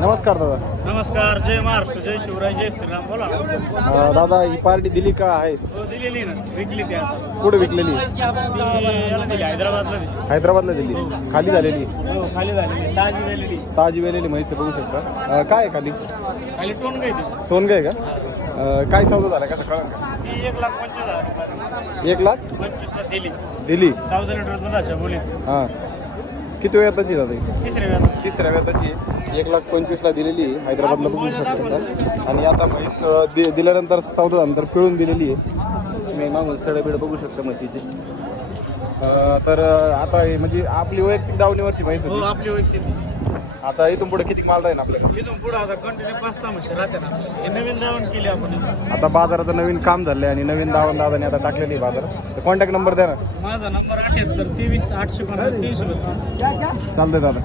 नमस्कार दादा. नमस्कार. जय महाराष्ट्र, जय शिवराय, जय श्रीराम. बोला ना. दादा ही पार्टी दिली का आहे? दिलेली ना, विकली ती असं. कुठे विकलेली? याला दिली, हैदराबादला दिली. हैदराबादला दिली. खाली झालेली? हो, खाली झालेली, ताजी वेलेली. ताजी वेलेली म्हैस बघू शकता. काय आहे खाली? खाली टोन गई ती. टोनगाय का? काय सौदा झाला कसं कळलं का? ती 1,25,000 रुपये. 1,25,000 ला दिली. दिली. 14 लिटर दुधाच्या बोली. हां, किती वेळाची दादा? तिसऱ्या वेळा. वेताची 1,25,000 दिलेली आहे. हैदराबादला बघू शकता. आणि आता म्हैस दिल्यानंतर सौदा नंतर पिळून दिलेली आहे. तुम्ही मागून सडेबिड बघू शकता म्हशीची. तर आता हे म्हणजे आपली वैयक्तिक दावणीवरची म्हैस हो, होती. आपली वैयक्तिक. आता इथून पुढे किती माल राहील आपल्याकडे? इथून पुढे आता कंटिन्यू 5-6 म्हशी राहते ना. हे नवीन दावण केली आपण. आता बाजाराचं नवीन काम झालंय आणि नवीन दादाने आता टाकलेली आहे बाजार. तर कॉन्टॅक्ट नंबर द्या ना. माझा नंबर 78 23 850 332. चालतंय दादा.